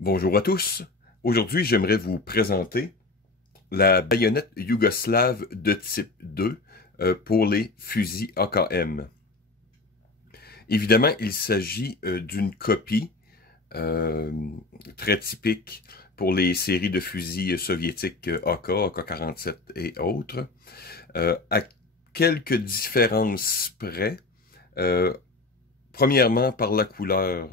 Bonjour à tous. Aujourd'hui, j'aimerais vous présenter la baïonnette yougoslave de type 2 pour les fusils AKM. Évidemment, il s'agit d'une copie très typique pour les séries de fusils soviétiques AK, AK-47 et autres. À quelques différences près, premièrement par la couleur.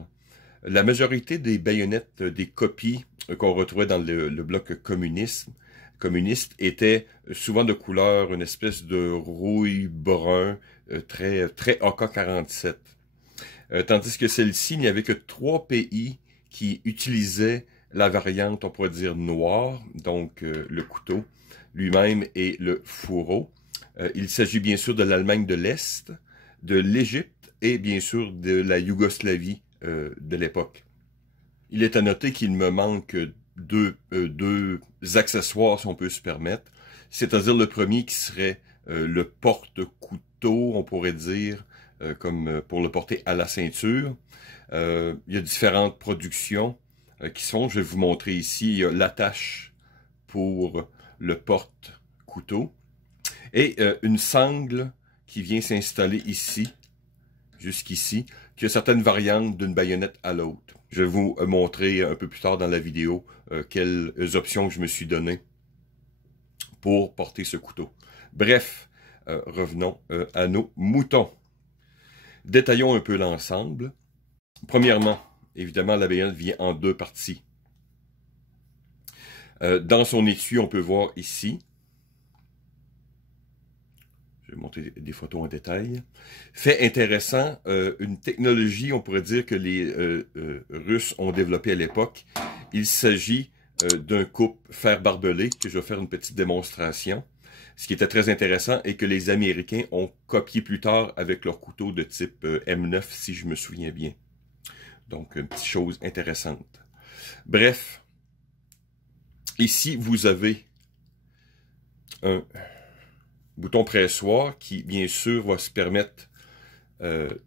La majorité des baïonnettes, des copies qu'on retrouvait dans le bloc communiste étaient souvent de couleur, une espèce de rouille brun, très AK-47. Tandis que celle-ci, il n'y avait que 3 pays qui utilisaient la variante, on pourrait dire noire, donc le couteau lui-même et le fourreau. Il s'agit bien sûr de l'Allemagne de l'Est, de l'Égypte et bien sûr de la Yougoslavie de l'époque. Il est à noter qu'il me manque deux accessoires, si on peut se permettre. C'est-à-dire le premier qui serait le porte-couteau, on pourrait dire, comme pour le porter à la ceinture. Il y a différentes productions qui se font. Je vais vous montrer ici. Il y a l'attache pour le porte-couteau. Et une sangle qui vient s'installer ici, jusqu'ici, qui a certaines variantes d'une baïonnette à l'autre. Je vais vous montrer un peu plus tard dans la vidéo quelles options je me suis donné pour porter ce couteau. Bref, revenons à nos moutons. Détaillons un peu l'ensemble. Premièrement, évidemment, la baïonnette vient en 2 parties. Dans son étui, on peut voir ici. Je vais montrer des photos en détail. Fait intéressant, une technologie, on pourrait dire que les Russes ont développé à l'époque. Il s'agit d'un coupe fer barbelé, que je vais faire une petite démonstration. Ce qui était très intéressant et que les Américains ont copié plus tard avec leur couteau de type M9, si je me souviens bien. Donc, une petite chose intéressante. Bref, ici, vous avez un bouton pressoir qui, bien sûr, va se permettre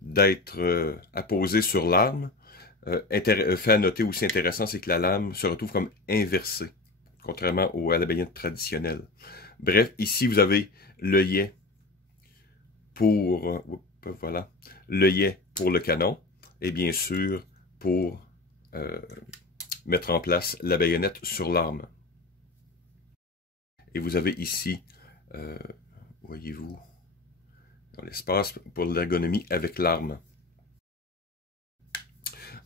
d'être apposé sur l'arme. Fait à noter aussi intéressant, c'est que la lame se retrouve comme inversée, contrairement à la baïonnette traditionnelle. Bref, ici, vous avez l'œillet pour, voilà, l'œillet pour le canon, et bien sûr, pour mettre en place la baïonnette sur l'arme. Et vous avez ici, voyez-vous, dans l'espace pour l'ergonomie avec l'arme.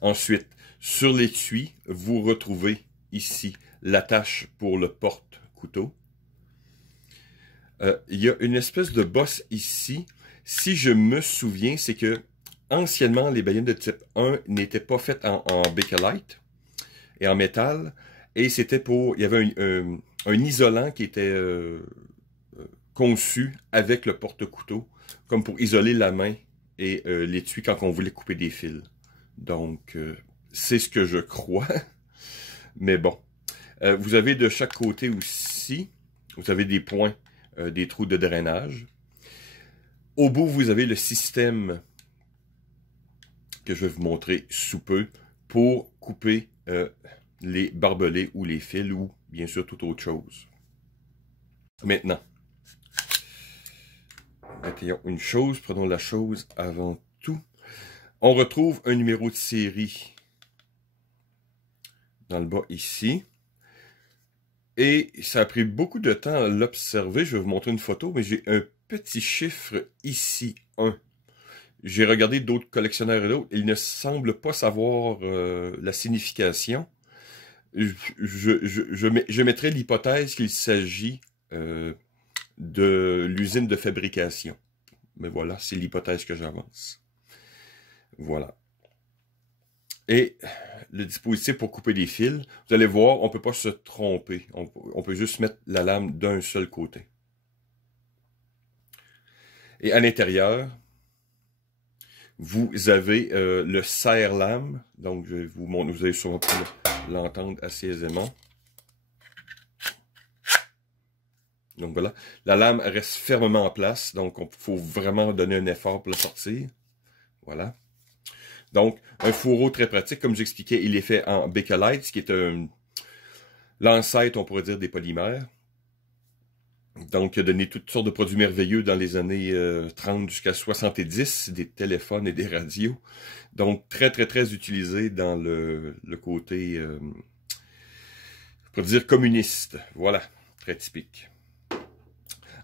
Ensuite, sur l'étui, vous retrouvez ici l'attache pour le porte-couteau. Il y a une espèce de bosse ici. Si je me souviens, c'est que anciennement, les baïonnettes de type 1 n'étaient pas faites en Bakelite et en métal. Et c'était pour... Il y avait un isolant qui était conçu avec le porte-couteau, comme pour isoler la main et l'étui quand on voulait couper des fils. Donc, c'est ce que je crois. Mais bon. Vous avez de chaque côté aussi, vous avez des points, des trous de drainage. Au bout, vous avez le système que je vais vous montrer sous peu pour couper les barbelés ou les fils ou bien sûr toute autre chose. Maintenant, détaillons une chose, prenons la chose avant tout. On retrouve un numéro de série dans le bas ici. Et ça a pris beaucoup de temps à l'observer. Je vais vous montrer une photo, mais j'ai un petit chiffre ici, 1. J'ai regardé d'autres collectionneurs et d'autres. Ils ne semblent pas savoir la signification. Je mettrai l'hypothèse qu'il s'agit de l'usine de fabrication. Mais voilà, c'est l'hypothèse que j'avance. Voilà. Et le dispositif pour couper des fils, vous allez voir, on ne peut pas se tromper. On peut juste mettre la lame d'un seul côté. Et à l'intérieur, vous avez le serre-lame. Donc, je vais vous montrer, vous allez sûrement l'entendre assez aisément. Donc voilà, la lame reste fermement en place, donc il faut vraiment donner un effort pour la sortir. Voilà. Donc, un fourreau très pratique. Comme j'expliquais, il est fait en Bakelite, ce qui est l'ancêtre, on pourrait dire, des polymères. Donc, il a donné toutes sortes de produits merveilleux dans les années 30 jusqu'à 70, des téléphones et des radios. Donc, très, très, très utilisé dans le côté, on pourrait dire, communiste. Voilà, très typique.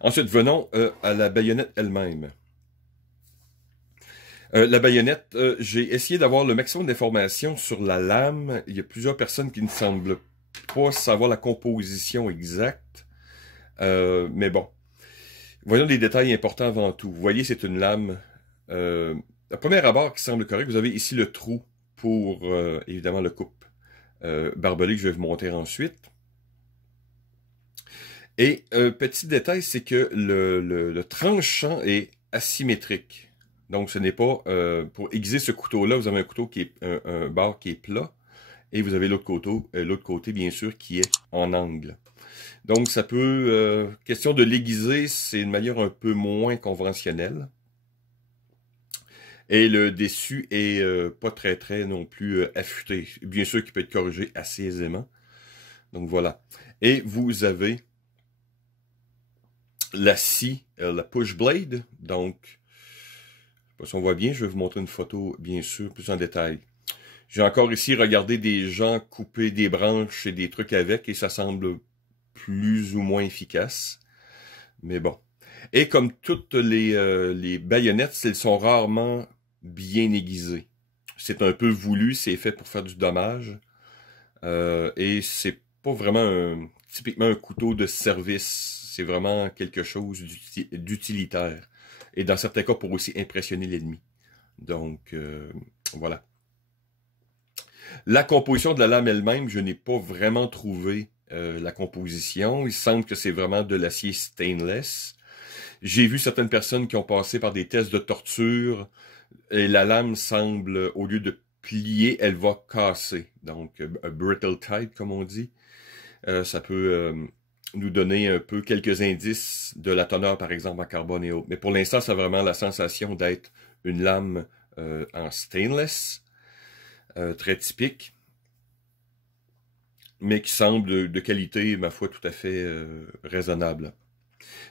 Ensuite, venons à la baïonnette elle-même. La baïonnette, j'ai essayé d'avoir le maximum d'informations sur la lame. Il y a plusieurs personnes qui ne semblent pas savoir la composition exacte. Mais bon, voyons les détails importants avant tout. Vous voyez, c'est une lame. À premier abord qui semble correct, vous avez ici le trou pour, évidemment, le coupe barbelé que je vais vous montrer ensuite. Et petit détail, c'est que le tranchant est asymétrique. Donc, ce n'est pas, pour aiguiser ce couteau-là, vous avez un couteau qui est un bord qui est plat, et vous avez l'autre côté, bien sûr, qui est en angle. Donc, ça peut, question de l'aiguiser, c'est une manière un peu moins conventionnelle. Et le dessus est pas très, très non plus affûté. Bien sûr qu'il peut être corrigé assez aisément. Donc, voilà. Et vous avez la scie, la push blade. Donc, je sais pas si on voit bien, je vais vous montrer une photo, bien sûr, plus en détail. J'ai encore ici regardé des gens couper des branches et des trucs avec, et ça semble plus ou moins efficace. Mais bon. Et comme toutes les baïonnettes, elles sont rarement bien aiguisées. C'est un peu voulu, c'est fait pour faire du dommage. Et c'est pas vraiment typiquement un couteau de service. C'est vraiment quelque chose d'utilitaire. Et dans certains cas, pour aussi impressionner l'ennemi. Donc, voilà. La composition de la lame elle-même, je n'ai pas vraiment trouvé la composition. Il semble que c'est vraiment de l'acier stainless. J'ai vu certaines personnes qui ont passé par des tests de torture et la lame semble, au lieu de plier, elle va casser. Donc, brittle type, comme on dit. Ça peut nous donner un peu quelques indices de la teneur, par exemple, en carbone et autres. Mais pour l'instant, ça a vraiment la sensation d'être une lame en stainless, très typique, mais qui semble de qualité, ma foi, tout à fait raisonnable.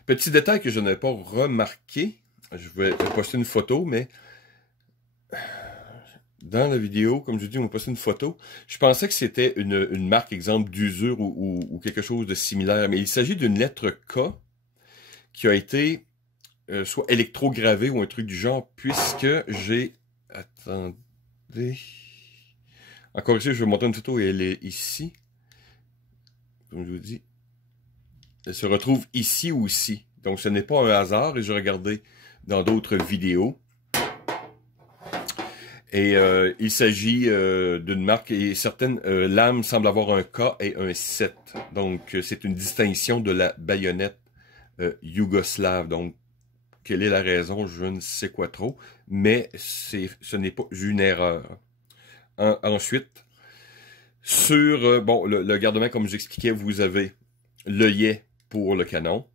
Petit détail que je n'avais pas remarqué, je vais poster une photo, mais dans la vidéo, comme je dis, on va poster une photo. Je pensais que c'était une marque, exemple, d'usure ou quelque chose de similaire, mais il s'agit d'une lettre K qui a été soit électrogravée ou un truc du genre, puisque j'ai... Attendez... Encore ici, je vais vous montrer une photo et elle est ici. Comme je vous dis, elle se retrouve ici aussi. Donc, ce n'est pas un hasard, et j'ai regardé dans d'autres vidéos. Et il s'agit d'une marque, et certaines lames semblent avoir un K et un 7. Donc, c'est une distinction de la baïonnette yougoslave. Donc, quelle est la raison? Je ne sais quoi trop. Mais ce n'est pas une erreur. Ensuite, sur bon, le garde-main, comme j'expliquais, vous avez l'œillet pour le canon.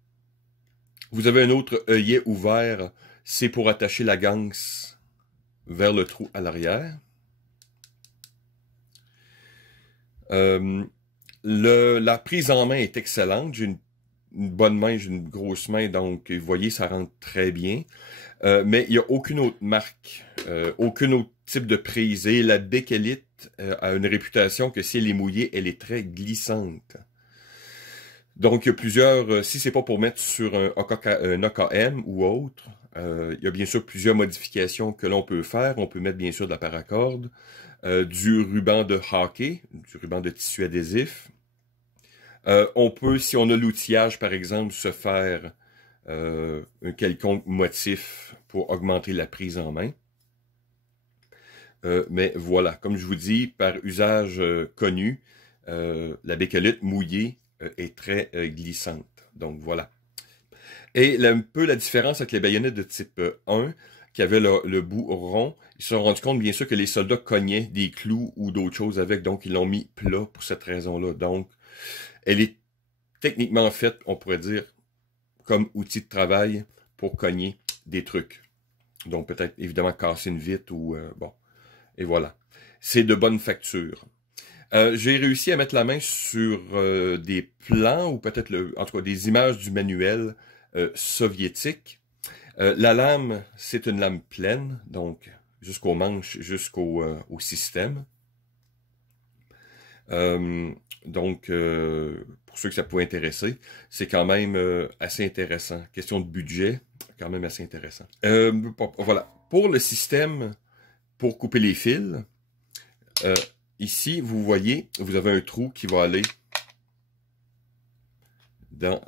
Vous avez un autre œillet ouvert, c'est pour attacher la ganse vers le trou à l'arrière. La prise en main est excellente. J'ai une bonne main, j'ai une grosse main, donc vous voyez, ça rentre très bien. Mais il n'y a aucune autre marque, aucun autre type de prise. Et la Bakelite a une réputation que si elle est mouillée, elle est très glissante. Donc, il y a plusieurs, si c'est pas pour mettre sur un AKM ou autre, il y a bien sûr plusieurs modifications que l'on peut faire. On peut mettre bien sûr de la paracorde, du ruban de hockey, du ruban de tissu adhésif. On peut, si on a l'outillage par exemple, se faire un quelconque motif pour augmenter la prise en main. Mais voilà, comme je vous dis, par usage connu, la Bakelite mouillée est très glissante. Donc voilà. Et un peu la différence avec les baïonnettes de type 1, qui avaient le bout rond, ils se sont rendus compte bien sûr que les soldats cognaient des clous ou d'autres choses avec, donc ils l'ont mis plat pour cette raison-là. Donc, elle est techniquement faite, on pourrait dire, comme outil de travail pour cogner des trucs. Donc peut-être évidemment casser une vitre ou bon. Et voilà. C'est de bonne facture. J'ai réussi à mettre la main sur des plans, ou peut-être, en tout cas, des images du manuel soviétique. La lame, c'est une lame pleine, donc jusqu'au manche, au système. Donc, pour ceux que ça pouvait intéresser, c'est quand même assez intéressant. Question de budget, quand même assez intéressant. Voilà. Pour le système, pour couper les fils, ici, vous voyez, vous avez un trou qui va aller dans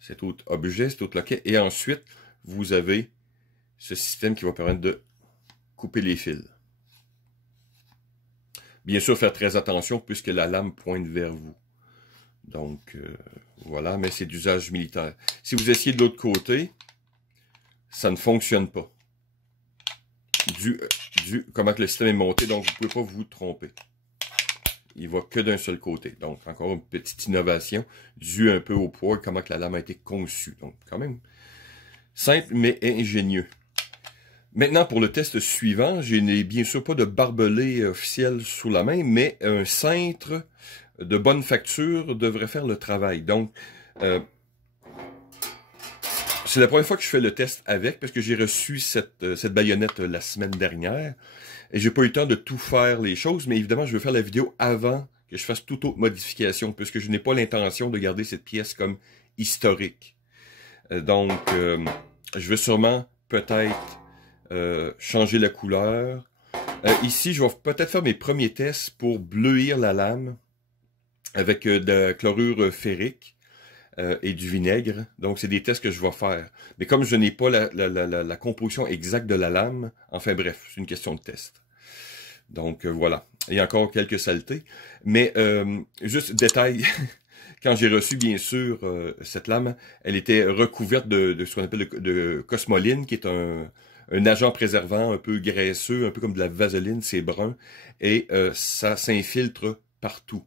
cet autre objet, cet autre loquet, et ensuite, vous avez ce système qui va permettre de couper les fils. Bien sûr, faire très attention puisque la lame pointe vers vous. Donc, voilà, mais c'est d'usage militaire. Si vous essayez de l'autre côté, ça ne fonctionne pas. Comment que le système est monté, donc vous ne pouvez pas vous tromper. Il va que d'un seul côté. Donc, encore une petite innovation, due un peu au poids, comment que la lame a été conçue. Donc, quand même, simple mais ingénieux. Maintenant, pour le test suivant, je n'ai bien sûr pas de barbelé officiel sous la main, mais un cintre de bonne facture devrait faire le travail. Donc, c'est la première fois que je fais le test avec, parce que j'ai reçu cette baïonnette la semaine dernière, et j'ai pas eu le temps de tout faire les choses, mais évidemment, je veux faire la vidéo avant que je fasse toute autre modification, puisque je n'ai pas l'intention de garder cette pièce comme historique. Donc, je vais sûrement, peut-être, changer la couleur. Ici, je vais peut-être faire mes premiers tests pour bleuir la lame avec de la chlorure ferrique et du vinaigre. Donc, c'est des tests que je vais faire. Mais comme je n'ai pas la composition exacte de la lame, enfin bref, c'est une question de test. Donc, voilà. Il y a encore quelques saletés. Mais, juste détail, quand j'ai reçu, bien sûr, cette lame, elle était recouverte de ce qu'on appelle de cosmoline, qui est un agent préservant un peu graisseux, un peu comme de la vaseline, c'est brun, et ça s'infiltre partout.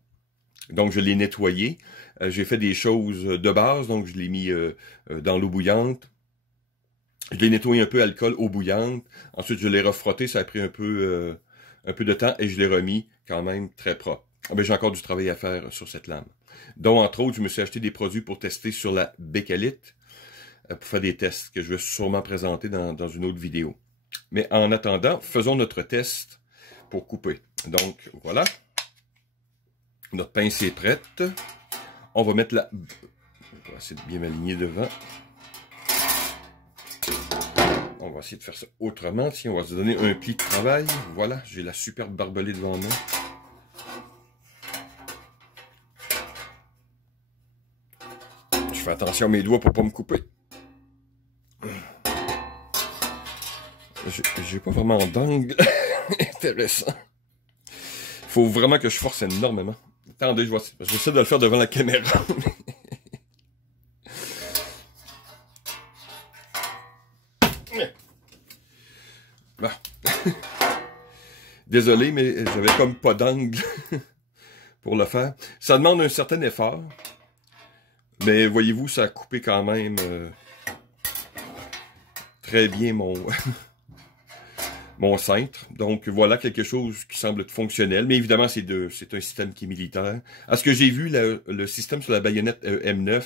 Donc, je l'ai nettoyé. J'ai fait des choses de base, donc je l'ai mis dans l'eau bouillante. Je l'ai nettoyé un peu à l'alcool, eau bouillante. Ensuite, je l'ai refrotté, ça a pris un peu de temps, et je l'ai remis quand même très propre. Mais j'ai encore du travail à faire sur cette lame. Donc, entre autres, je me suis acheté des produits pour tester sur la bécalite, pour faire des tests que je vais sûrement présenter dans une autre vidéo. Mais en attendant, faisons notre test pour couper. Donc, voilà. Notre pince est prête. On va mettre la... On va essayer de bien m'aligner devant. On va essayer de faire ça autrement. Tiens, on va se donner un pli de travail. Voilà, j'ai la superbe barbelée devant moi. Je fais attention à mes doigts pour pas me couper. J'ai pas vraiment d'angle intéressant. Faut vraiment que je force énormément. Attendez, je vais essayer de le faire devant la caméra. Bon. Désolé, mais j'avais comme pas d'angle pour le faire. Ça demande un certain effort. Mais voyez-vous, ça a coupé quand même très bien mon... mon cintre. Donc, voilà quelque chose qui semble être fonctionnel. Mais évidemment, c'est un système qui est militaire. À ce que j'ai vu, le système sur la baïonnette M9,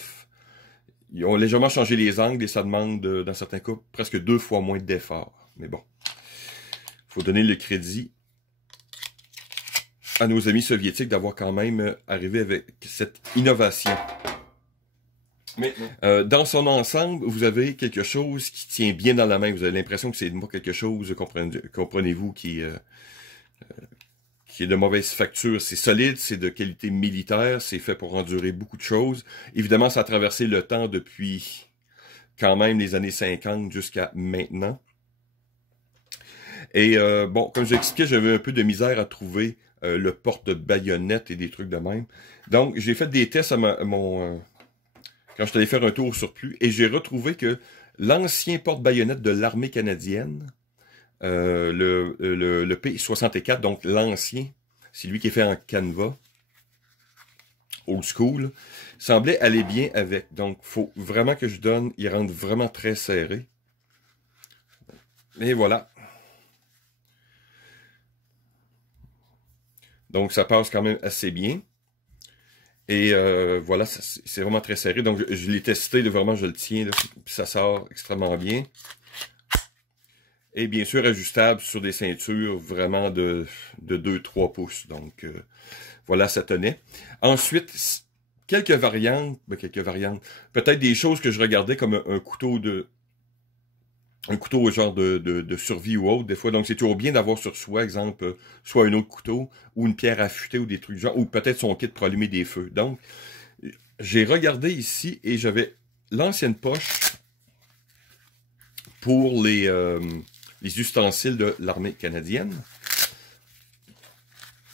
ils ont légèrement changé les angles et ça demande, dans certains cas, presque 2 fois moins d'efforts. Mais bon, il faut donner le crédit à nos amis soviétiques d'avoir quand même arrivé avec cette innovation. Mais dans son ensemble, vous avez quelque chose qui tient bien dans la main. Vous avez l'impression que c'est pas quelque chose, comprenez-vous, qui est de mauvaise facture. C'est solide, c'est de qualité militaire, c'est fait pour endurer beaucoup de choses. Évidemment, ça a traversé le temps depuis quand même les années 50 jusqu'à maintenant. Et bon, comme j'expliquais, j'avais un peu de misère à trouver le porte-baïonnette et des trucs de même. Donc, j'ai fait des tests à quand je suis allé faire un tour au surplus, et j'ai retrouvé que l'ancien porte-baïonnette de l'armée canadienne, le P64, donc l'ancien, c'est lui qui est fait en canevas, old school, semblait aller bien avec. Donc, il faut vraiment que je donne, il rentre vraiment très serré. Et voilà. Donc, ça passe quand même assez bien. Et voilà, c'est vraiment très serré. Donc, je l'ai testé, vraiment, je le tiens, là, puis ça sort extrêmement bien. Et bien sûr, ajustable sur des ceintures vraiment de 2-3 pouces. Donc, voilà, ça tenait. Ensuite, quelques variantes. Peut-être des choses que je regardais comme un couteau au genre de survie ou autre, des fois. Donc, c'est toujours bien d'avoir sur soi, exemple, soit un autre couteau, ou une pierre affûtée, ou des trucs genre, ou peut-être son kit pour allumer des feux. Donc, j'ai regardé ici, et j'avais l'ancienne poche pour les ustensiles de l'armée canadienne.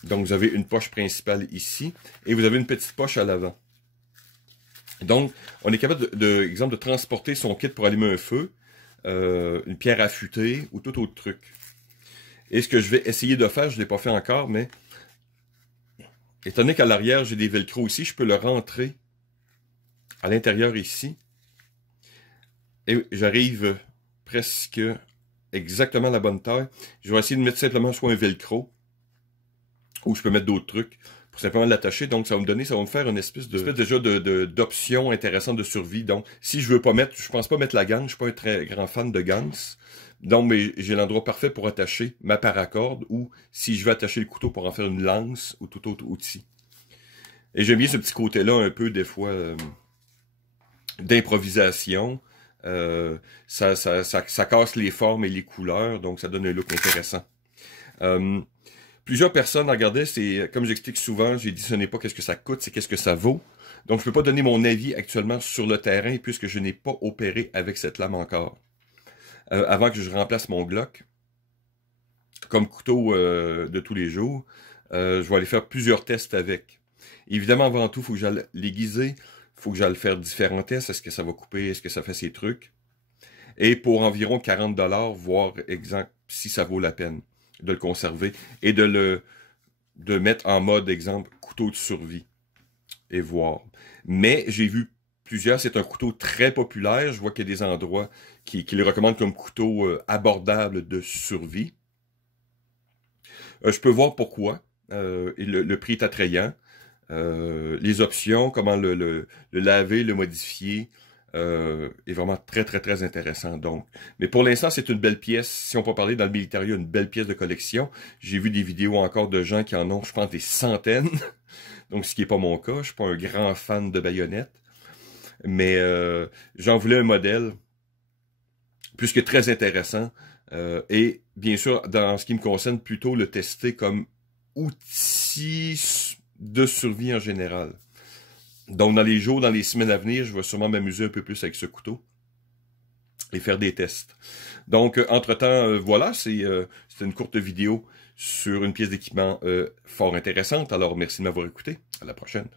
Donc, vous avez une poche principale ici, et vous avez une petite poche à l'avant. Donc, on est capable, exemple, de transporter son kit pour allumer un feu, une pierre affûtée ou tout autre truc. Et ce que je vais essayer de faire, je ne l'ai pas fait encore, mais étant donné qu'à l'arrière, j'ai des velcro ici, je peux le rentrer à l'intérieur ici. Et j'arrive presque exactement à la bonne taille. Je vais essayer de mettre simplement soit un velcro, ou je peux mettre d'autres trucs pour simplement l'attacher. Donc, ça va me faire une espèce d'option intéressante de survie. Donc, si je veux pas mettre, je pense pas mettre la ganse, je suis pas un très grand fan de ganse. Donc, mais j'ai l'endroit parfait pour attacher ma paracorde, ou si je veux attacher le couteau pour en faire une lance, ou tout autre outil. Et j'aime bien ce petit côté-là, un peu, des fois, d'improvisation. Ça casse les formes et les couleurs, donc ça donne un look intéressant. Plusieurs personnes regardaient, c'est comme j'explique souvent, j'ai dit ce n'est pas qu'est-ce que ça coûte, c'est qu'est-ce que ça vaut. Donc je peux pas donner mon avis actuellement sur le terrain puisque je n'ai pas opéré avec cette lame encore. Avant que je remplace mon Glock comme couteau de tous les jours, je vais aller faire plusieurs tests avec. Évidemment, avant tout, il faut que j'aille l'aiguiser, il faut que j'aille faire différents tests, est-ce que ça va couper, est-ce que ça fait ses trucs. Et pour environ 40$, voir exemple si ça vaut la peine de le conserver et de mettre en mode, exemple, couteau de survie et voir. Mais j'ai vu plusieurs, c'est un couteau très populaire. Je vois qu'il y a des endroits qui le recommandent comme couteau abordable de survie. Je peux voir pourquoi. Et le prix est attrayant. Les options, comment le laver, le modifier, est vraiment très, très, très intéressant. Donc, mais pour l'instant, c'est une belle pièce. Si on peut parler dans le militaire, une belle pièce de collection. J'ai vu des vidéos encore de gens qui en ont, je pense, des centaines. Donc, ce qui n'est pas mon cas. Je suis pas un grand fan de baïonnettes. Mais j'en voulais un modèle plus que très intéressant. Et bien sûr, dans ce qui me concerne, plutôt le tester comme outil de survie en général. Donc, dans les jours, dans les semaines à venir, je vais sûrement m'amuser un peu plus avec ce couteau et faire des tests. Donc, entre-temps, voilà, c'est une courte vidéo sur une pièce d'équipement fort intéressante. Alors, merci de m'avoir écouté. À la prochaine.